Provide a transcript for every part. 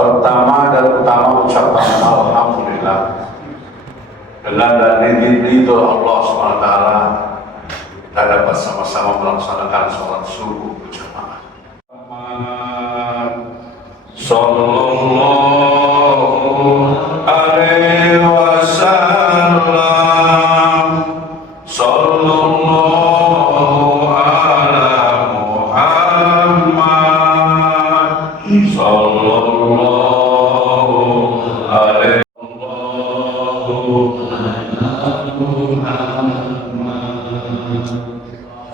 Pertama dan utama ucapan alhamdulillah dengan dan ridho Allah SWT kita dapat sama-sama melaksanakan sholat subuh berjamaah. Sallallahu alaihi wasallam. Sallallahu ala Muhammad. Sallallahu alaihi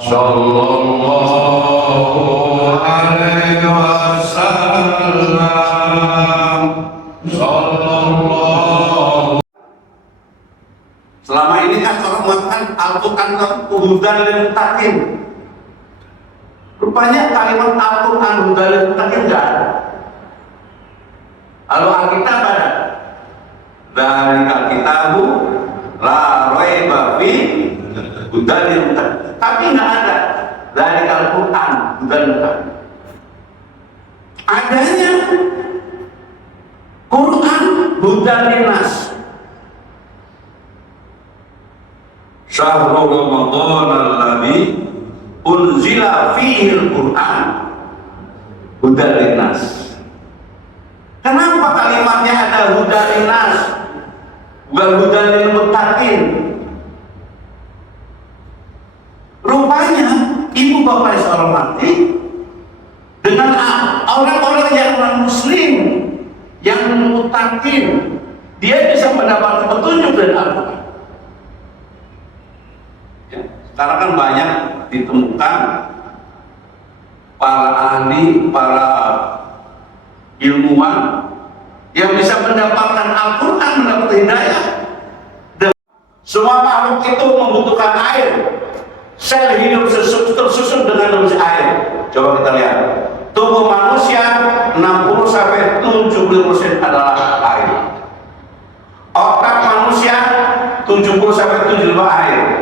Sallallahu alaihi wasallam. Sallallahu. Selama ini kan orang mengatakan Al-Quran hudan lil muttaqin. Rupanya kalimat Al-Quran hudan lil muttaqin enggak ada. Kalau Alkitab ada. Dari Alkitabu la raiba fi hudan lil muttaqin. Tapi enggak ada dari Al-Quran hudan lil muttaqin. Adanya Quran hudan linnas. Syahrul Ramadan alladzi unzila fihi al-Quran hudan linnas. Kenapa kalimatnya ada hudan linnas bukan hudan lil muttaqin? Rupanya ibu bapak yang saya hormati, dengan orang-orang yang non-muslim yang muttaqin, dia bisa mendapat petunjuk dari Al-Quran. Ya, sekarang kan banyak ditemukan para ahli, para ilmuwan yang bisa mendapatkan Al-Quran, mendapat hidayah. Semua makhluk itu membutuhkan air. Sel hidup tersusun dengan air. Coba kita lihat. Tubuh manusia 60-70% adalah air. Otak manusia 70-75% air.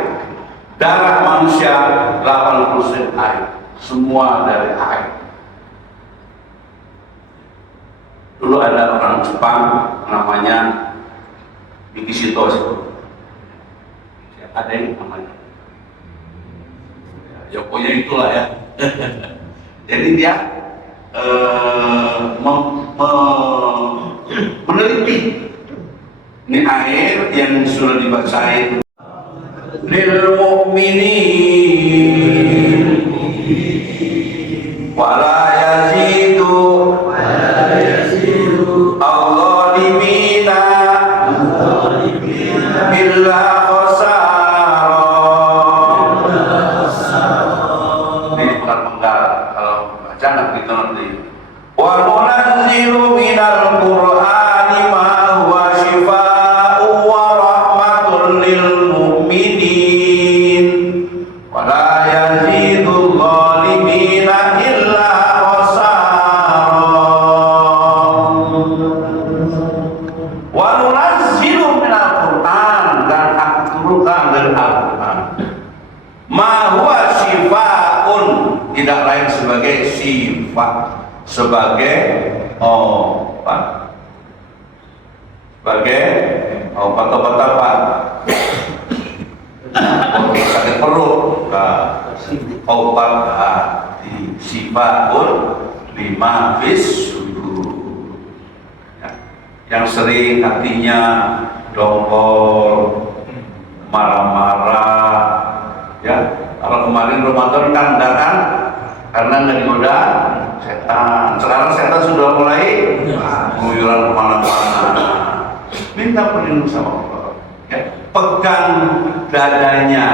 Darah manusia 80% air. Semua dari air. Dulu ada orang Jepang namanya Mikishito. Ada yang namanya. Ya pokoknya itulah ya. Jadi dia meneliti ini air yang sudah dibacain lil mu'minin wala yazidu al-zalimina illa jangan kita nanti. Wa nunazzilu minal Qur'ani ma huwa shifaa'un wa rahmatun lil mu'minin wa la yazidul zalimina illa khasara. Wa nunazzilu minal Qur'an, dan aku turunkan dari Al-Quran ma huwa shifaa'un, tidak lain sebagai sifat, sebagai obat, sebagai obat-obat apa? Obat sakit perut, obat hati, sifatun lima fis sudur. Yang sering hatinya dongkol, marah-marah, ya. Kalau kemarin Ramadan kan datang karena nggak digoda setan. Sekarang setan sudah mulai nguyuran kemana-mana. Minta perlindungan sama Allah. Ya. Pegang dadanya,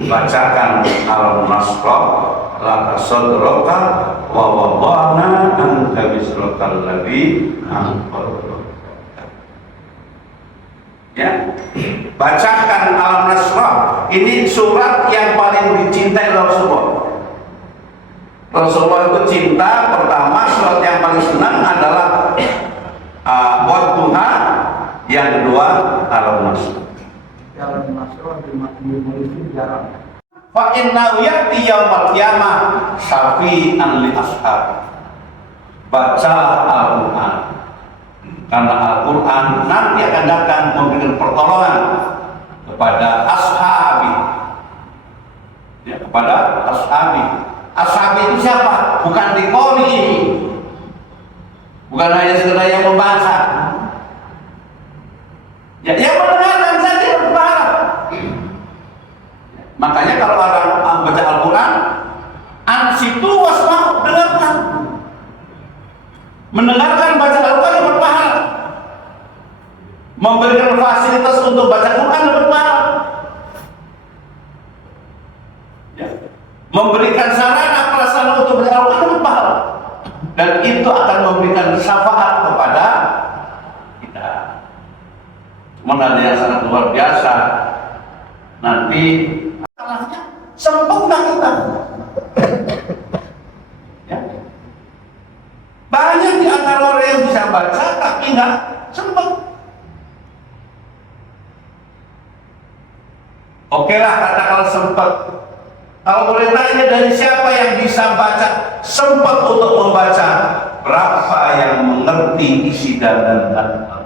bacakan Al-Nasrah, laka sodroka, wa wadana anka bisrokal ladhi angkol. Ya, bacakan Al-Nasrah. Ini surat yang paling dicintai Rasulullah. Rasulullah itu cinta, pertama surat yang paling senang adalah Wadduha, yang kedua Al-Nasrah. Al-Nasrah dimulai jarang. Fa innahu ya'ti yaumal qiyamah syafi'an li ashab. Baca Al-Quran, karena Al-Quran nanti akan datang memberikan pertolongan kepada ashabi, ya, kepada ashabi. Ashabi itu siapa? Bukan dikori, bukan hanya sekedar yang membaca, ya, yang mendengarkan saja berpahala. Makanya kalau orang baca Al-Quran, ansitu wasma'u, dengarkan. Mendengarkan baca Al-Quran dapat pahala. Memberikan fasilitas untuk baca Quran dapat pahala. Ya. Memberikan sarana prasarana untuk baca Al-Quran dapat pahala. Dan itu akan memberikan syafaat kepada kita. Cuma ada yang sangat luar biasa. Nanti salahnya sempurna kita. Ya. Banyak di antara orang yang bisa baca tapi nggak sempat. Oke lah, katakanlah sempat. Kalau boleh tanya dari siapa yang bisa baca, sempat untuk membaca, berapa yang mengerti isi dan Al-Quran?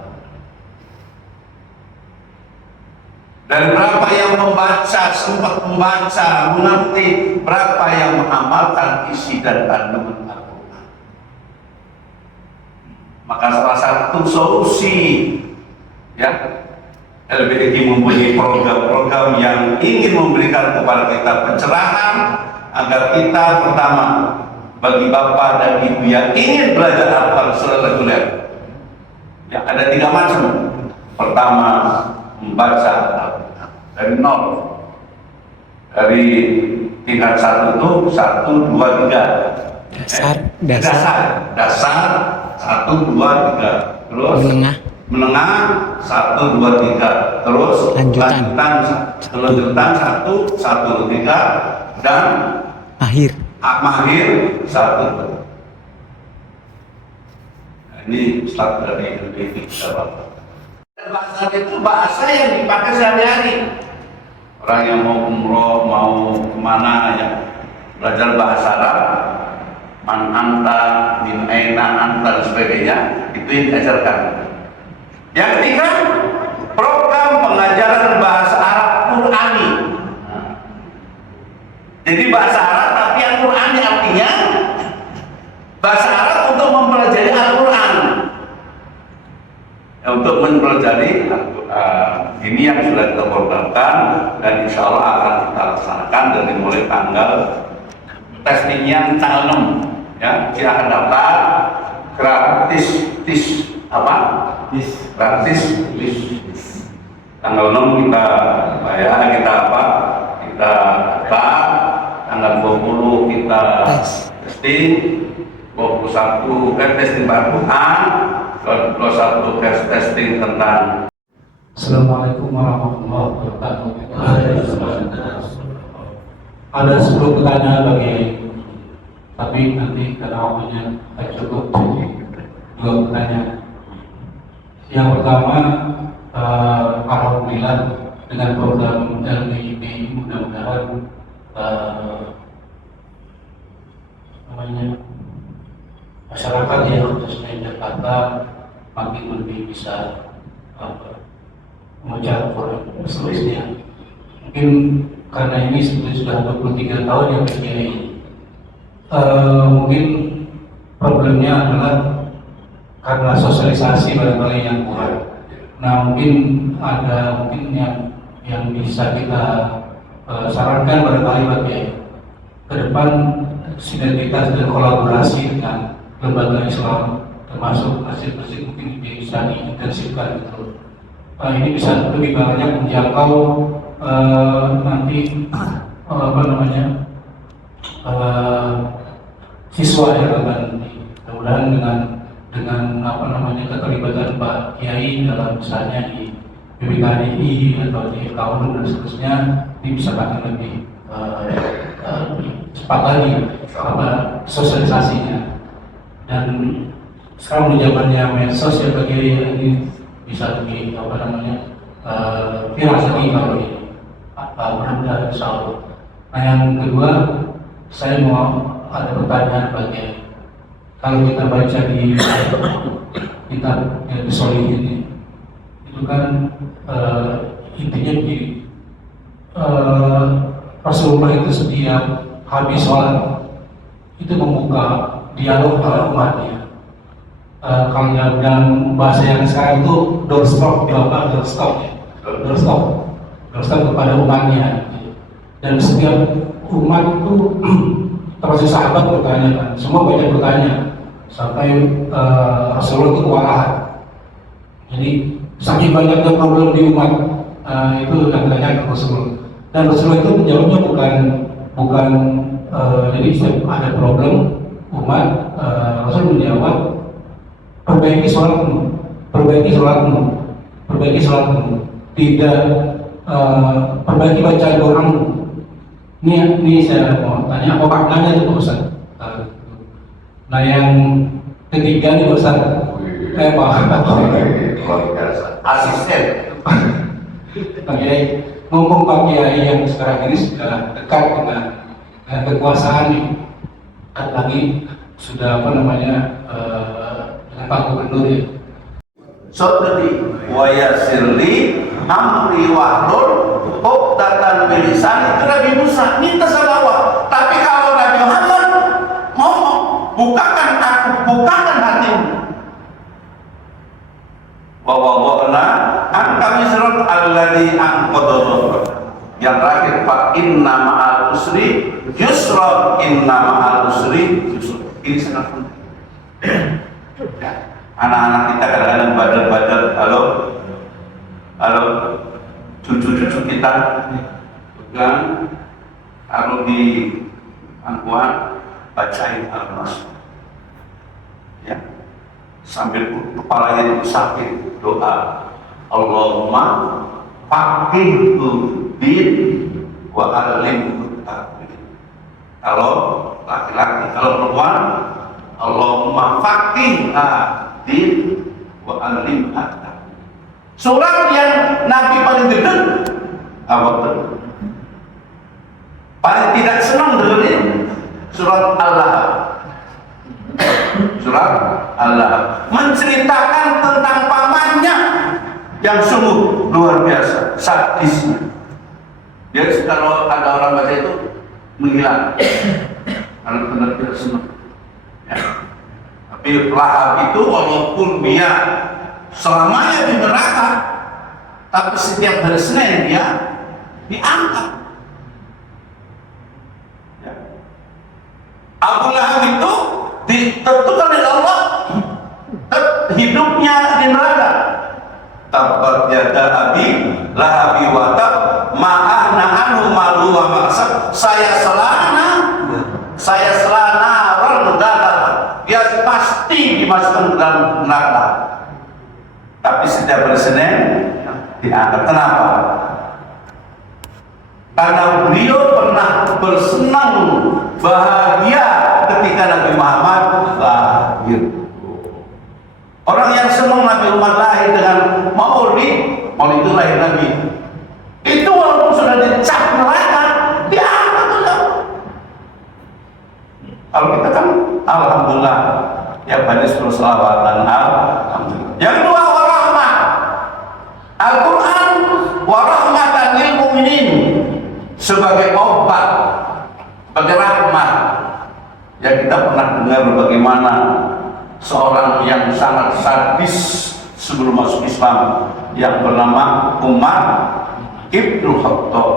Dan berapa yang membaca, sempat membaca, mengerti, berapa yang mengamalkan isi dan kandungan Al-Quran? Maka salah satu solusi, ya, LBDI mempunyai program-program yang ingin memberikan kepada kita pencerahan agar kita pertama, bagi bapak dan ibu yang ingin belajar Al-Quran secara reguler, ya, ada 3 macam. Pertama, membaca Al-Quran dari nol, dari tingkat 1 itu 1, 2, 3 dasar 1, 2, 3, terus menengah 1, 2, 3, terus lanjutan 1, 1, 3, dan mahir 1. Nah, ini start dari LBDI. Bahasa itu bahasa yang dipakai sehari-hari. Orang yang mau umroh, mau kemana, ya, belajar bahasa Arab, man anta, min aina anta, dan sebagainya, itu yang diajarkan. Yang ketiga, program pengajaran bahasa Arab Qur'ani. Jadi bahasa Arab tapi yang Qur'ani, artinya bahasa Arab untuk mempelajari Al-Quran. Untuk mempelajari Al-Quran ini yang sudah kita programkan dan insya Allah akan kita laksanakan dari mulai tanggal testingnya tanggal 6, ya. Silahkan daftar gratis tanggal 6 kita bayar, kita daftar, tanggal 20 kita testing, 21 testing Al-Quran, 21 testing tentang. Assalamualaikum warahmatullahi wabarakatuh. Ada 10 pertanyaan bagi, tapi nanti karena waktunya tak cukup, jadi 2 pertanyaan. Yang pertama, alhamdulillah dengan program LBDI mudah-mudahan masyarakat yang khususnya di Jakarta makin lebih bisa membaca Al-Quran seterusnya. Mungkin karena ini sudah 23 tahun yang berkiai, mungkin problemnya adalah karena sosialisasi barangkali yang kurang. Nah, mungkin ada yang bisa kita sarankan barangkali bagi ke depan sinergitas dan kolaborasi dengan lembaga Islam termasuk masjid-masjid mungkin bisa diintensifkan gitu. Ini bisa lebih banyak menjangkau nanti siswa ya nanti. Mudah-mudahan dengan keterlibatan Pak Kiai dalam misalnya di BPKDI atau di kaum dan seterusnya, ini bisa makin lebih cepat lagi sosialisasinya. Dan sekarang di zamannya medsos ya Pak Kiai, ini bisa lebih viral lagi kalau ini. Mudah-mudahan insya Allah. Nah, yang kedua, saya mau ada pertanyaan bagi, kalau kita baca di kitab Sholihin itu kan intinya begini, Rasulullah itu setiap habis sholat itu membuka dialog dengan umatnya. Kalau dalam bahasa yang sekarang itu doorstop kepada umatnya. Dan setiap umat itu termasuk sahabat bertanya kan, semua banyak bertanya sampai Rasulullah itu kewalahan. Jadi saking banyaknya problem di umat, itu yang ditanya ke Rasulullah. Dan Rasulullah itu menjawabnya bukan jadi setiap ada problem umat, Rasul menjawab perbaiki sholatmu, tidak perbaiki bacaan doamu. Ini saya mau tanya apa maknanya itu Pak Ustaz? Nah yang ketiga nih Pak Ustaz, luar biasa. Asisten. Oke, mumpung Pak Kiai yang sekarang ini sudah dekat dengan kekuasaan nih, kan lagi sudah dengan Pak Gubernur ya. Sodri wa yassirli amri wahlul uqdatan min lisani. Itu Nabi Musa minta sama Allah. Tapi kalau Nabi Muhammad ngomong, bukakan hatimu. Wa wada'na anka wisrak alladzi anqadha dhahrak. Yang terakhir, fa inna ma'al usri yusra, inna ma'al usri yusra. Ini sangat penting. Ya. Anak-anak kita kadang-kadang badar, halo, cucu-cucu kita pegang, taruh di pangkuan, bacain Al-Quran, ya, sambil kepalanya itu sakit, doa, Allahumma faqihhu din wa alimhu ta'wil. Kalau laki-laki, kalau perempuan, Allahumma faqihha din wa alim hatta. Surat yang Nabi paling dekat apa tuh? Paling tidak senang dengerin surat Al-Lahab. Surat Al-Lahab menceritakan tentang pamannya yang sungguh luar biasa sadisnya. Dia kalau ada orang baca itu menghilang karena benar tidak senang. Ya. Tapi Lahab itu walaupun dia selamanya di neraka, tapi setiap hari Senin dia diangkat. Ya. Abu Lahab itu ditentukan oleh Allah hidupnya di neraka. Tabbat yada abi lahabi wa tab ma'ahna anhu malu wa ma'asab. Saya selana rendahkan. Dia pasti dimasukkan ke dalam neraka. Tapi setiap hari Senin diangkat. Kenapa? Karena beliau pernah bersenang bahagia ketika Nabi Muhammad lahir. Orang yang senang Nabi Muhammad lahir dengan maulid itu lahir Nabi. Itu walaupun sudah dicap neraka, diangkat juga. Kalau kita kan alhamdulillah ya hadis berselawatan alhamdulillah. Yang kedua warahmah. Al-Quran warahmatan lil mu'minin, sebagai obat, sebagai rahmat. Ya kita pernah dengar bagaimana seorang yang sangat sadis sebelum masuk Islam yang bernama Umar Ibnu Khattab.